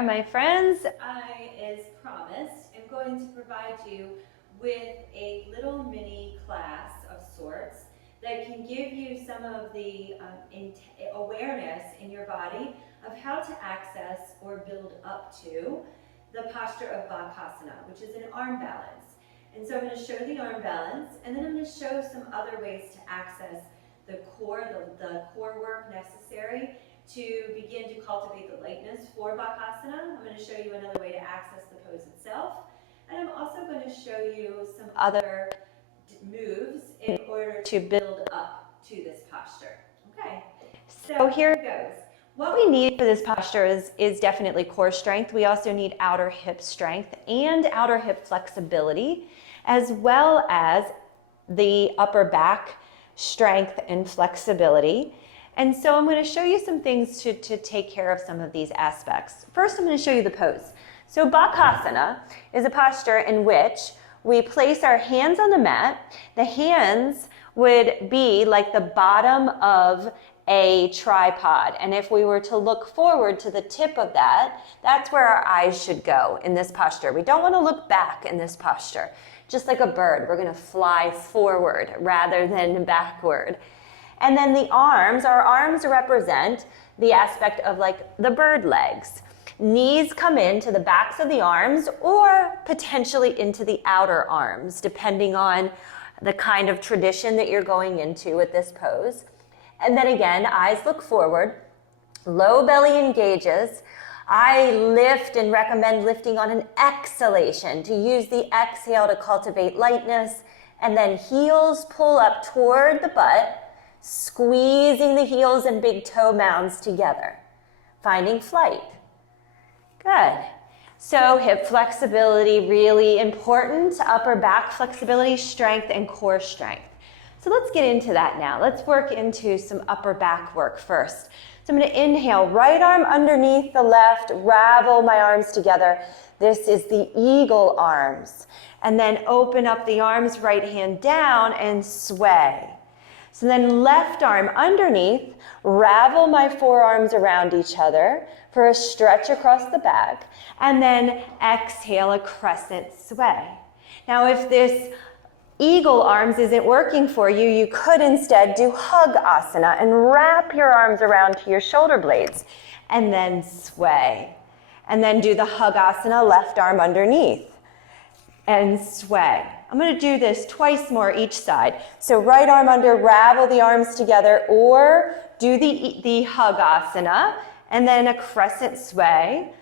there, my friends. I, as promised, am going to provide you with a little mini class of sorts that can give you some of the awareness in your body of how to access or build up to the posture of Bakasana, which is an arm balance. And so I'm going to show the arm balance, and then I'm going to show some other ways to access the core, the core work necessary to begin to cultivate the lightness for Bakasana. I'm going to show you another way to access the pose itself. And I'm also going to show you some other moves in order to build up to this posture. Okay, so here it goes. What we need for this posture is definitely core strength. We also need outer hip strength and outer hip flexibility, as well as the upper back strength and flexibility. And so I'm going to show you some things to take care of some of these aspects. First, I'm going to show you the pose. So Bakasana is a posture in which we place our hands on the mat. The hands would be like the bottom of a tripod. And if we were to look forward to the tip of that, that's where our eyes should go in this posture. We don't want to look back in this posture. Just like a bird, we're going to fly forward rather than backward. And then the arms, our arms represent the aspect of like the bird legs. Knees come into the backs of the arms or potentially into the outer arms, depending on the kind of tradition that you're going into with this pose. And then again, eyes look forward, low belly engages. I lift and recommend lifting on an exhalation to use the exhale to cultivate lightness, and then heels pull up toward the butt, squeezing the heels and big toe mounds together, finding flight. Good. So hip flexibility, really important. Upper back flexibility, strength, and core strength. So let's get into that now. Let's work into some upper back work first. So I'm going to inhale, right arm underneath the left, ravel my arms together. This is the eagle arms. And then open up the arms, right hand down, and sway. So then left arm underneath, ravel my forearms around each other for a stretch across the back, and then exhale a crescent sway. Now if this eagle arms isn't working for you, you could instead do hug asana and wrap your arms around to your shoulder blades and then sway. And then do the hug asana, left arm underneath and sway. I'm going to do this twice more each side. So right arm under, ravel the arms together, or do the hug asana and then a crescent sway.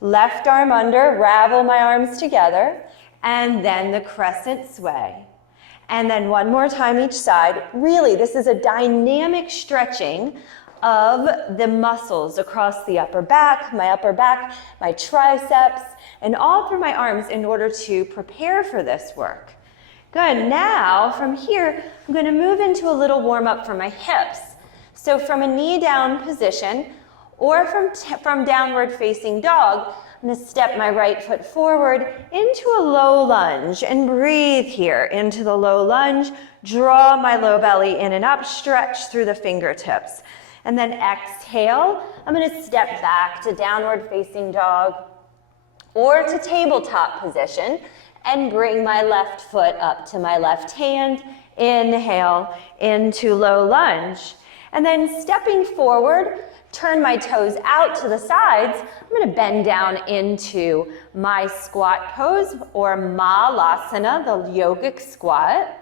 Left arm under, ravel my arms together, and then the crescent sway. And then one more time each side. Really, this is a dynamic stretching of the muscles across the upper back, my triceps, and all through my arms in order to prepare for this work. Good. Now, from here, I'm going to move into a little warm-up for my hips. So from a knee down position, or from downward facing dog, I'm going to step my right foot forward into a low lunge and breathe here into the low lunge. Draw my low belly in and up, stretch through the fingertips. And then exhale, I'm going to step back to downward facing dog or to tabletop position and bring my left foot up to my left hand. Inhale into low lunge. And then stepping forward, turn my toes out to the sides. I'm going to bend down into my squat pose, or Malasana, the yogic squat,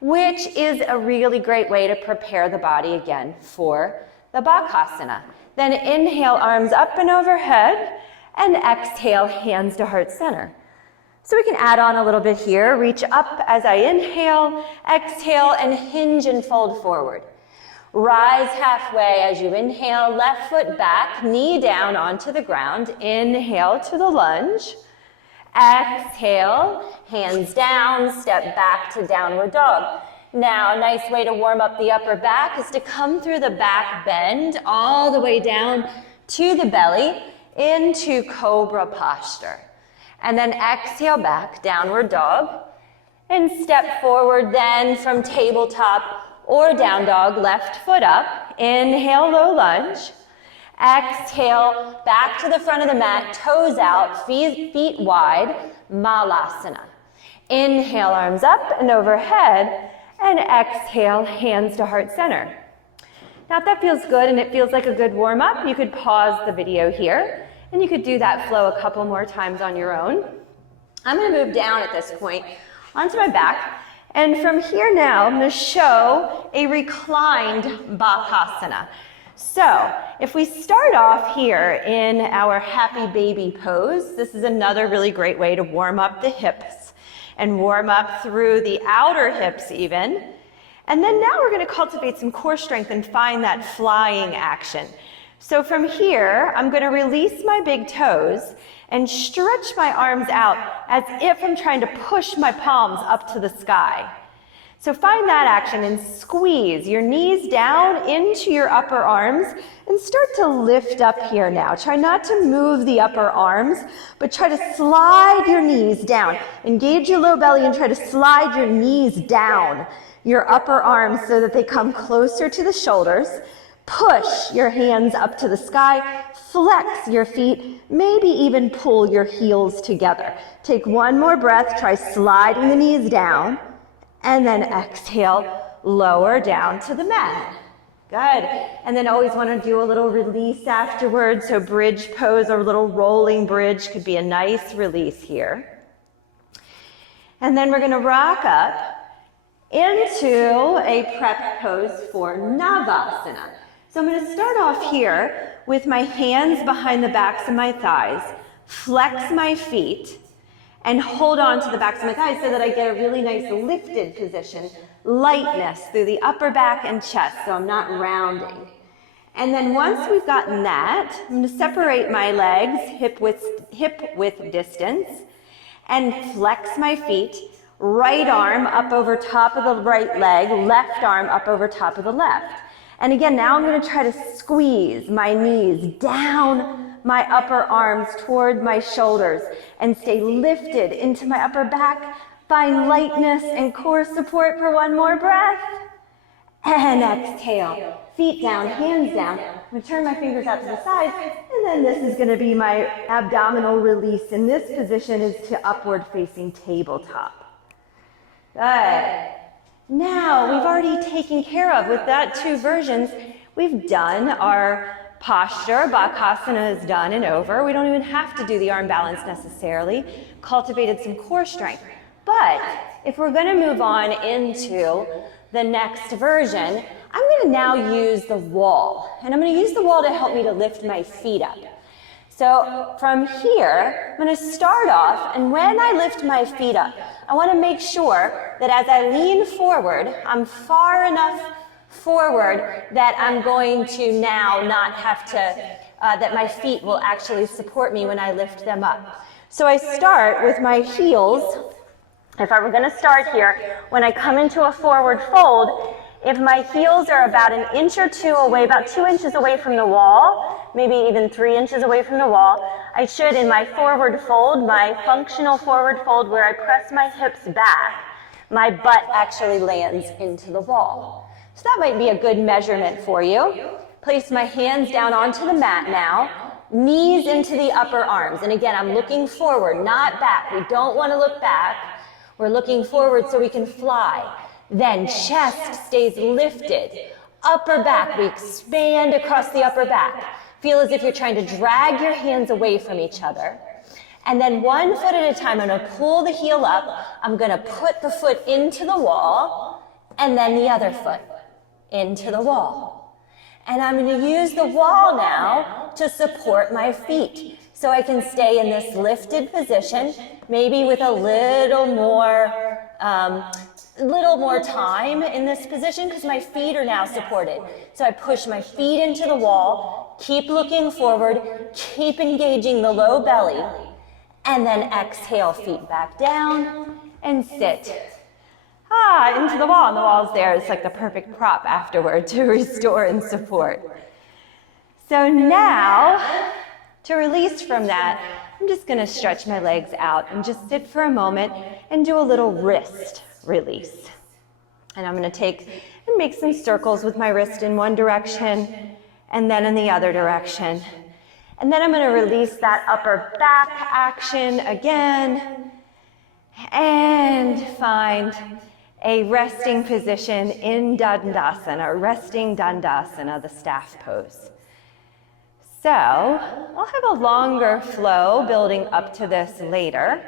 which is a really great way to prepare the body again for the Bakasana. Then inhale, arms up and overhead, and exhale, hands to heart center. So we can add on a little bit here. Reach up as I inhale, exhale, and hinge and fold forward. Rise halfway as you inhale, left foot back, knee down onto the ground. Inhale to the lunge. Exhale, hands down, step back to downward dog. Now, a nice way to warm up the upper back is to come through the back bend all the way down to the belly into cobra posture. And then exhale back, downward dog, and step forward then from tabletop or down dog, left foot up. Inhale, low lunge. Exhale, back to the front of the mat, toes out, feet wide, Malasana. Inhale, arms up and overhead, and exhale, hands to heart center. Now if that feels good and it feels like a good warm-up, you could pause the video here, and you could do that flow a couple more times on your own. I'm going to move down at this point onto my back, and from here now, I'm going to show a reclined Bakasana. So, if we start off here in our happy baby pose, this is another really great way to warm up the hips and warm up through the outer hips even. And then now we're going to cultivate some core strength and find that flying action. So from here, I'm going to release my big toes and stretch my arms out as if I'm trying to push my palms up to the sky. So find that action and squeeze your knees down into your upper arms and start to lift up here now. Try not to move the upper arms, but try to slide your knees down. Engage your low belly and try to slide your knees down your upper arms so that they come closer to the shoulders. Push your hands up to the sky, flex your feet, maybe even pull your heels together. Take one more breath, try sliding the knees down. And then exhale, lower down to the mat. Good. And then always want to do a little release afterwards. So bridge pose or a little rolling bridge could be a nice release here. And then we're going to rock up into a prep pose for Navasana. So I'm going to start off here with my hands behind the backs of my thighs, flex my feet, and hold on to the backs of my thighs so that I get a really nice lifted position, lightness through the upper back and chest, so I'm not rounding. And then once we've gotten that, I'm going to separate my legs hip width distance and flex my feet, right arm up over top of the right leg, left arm up over top of the left. And again, now I'm going to try to squeeze my knees down my upper arms toward my shoulders and stay lifted into my upper back. Find lightness and core support for one more breath. And exhale. Feet down, hands down. I'm going to turn my fingers out to the sides, and then this is going to be my abdominal release. And this position is to upward facing tabletop. Good. Now, we've already taken care of, with that two versions, we've done our posture. Bakasana is done and over. We don't even have to do the arm balance necessarily. Cultivated some core strength. But if we're going to move on into the next version, I'm going to now use the wall. And I'm going to use the wall to help me to lift my feet up. So from here, I'm going to start off, and when I lift my feet up, I want to make sure that as I lean forward, I'm far enough forward that I'm going to now not have to, that my feet will actually support me when I lift them up. So I start with my heels. If I were going to start here, when I come into a forward fold, if my heels are about an inch or two away, about 2 inches away from the wall, maybe even 3 inches away from the wall, I should, in my forward fold, my functional forward fold where I press my hips back, my butt actually lands into the wall. So that might be a good measurement for you. Place my hands down onto the mat now, knees into the upper arms. And again, I'm looking forward, not back. We don't want to look back. We're looking forward so we can fly. Then chest stays lifted. Upper back, we expand across the upper back. Feel as if you're trying to drag your hands away from each other. And then one foot at a time, I'm going to pull the heel up. I'm going to put the foot into the wall, and then the other foot into the wall. And I'm going to use the wall now to support my feet. So I can stay in this lifted position, maybe with a little more time in this position because my feet are now supported. So I push my feet into the wall, keep looking forward, keep engaging the low belly, and then exhale, feet back down, and sit. Into the wall, and the wall's there. It's like the perfect prop afterward to restore and support. So now, to release from that, I'm just going to stretch my legs out and just sit for a moment and do a little wrist release. And I'm going to take and make some circles with my wrist in one direction and then in the other direction. And then I'm going to release that upper back action again, and find a resting position in Dandasana, or resting Dandasana, the staff pose. So I'll have a longer flow building up to this later,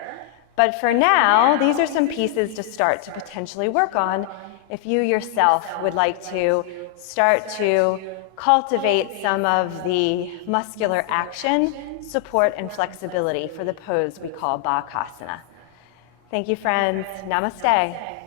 but for now, these are some pieces to start to potentially work on if you yourself would like to start to cultivate some of the muscular action, support, and flexibility for the pose we call Bakasana. Thank you, friends. Namaste.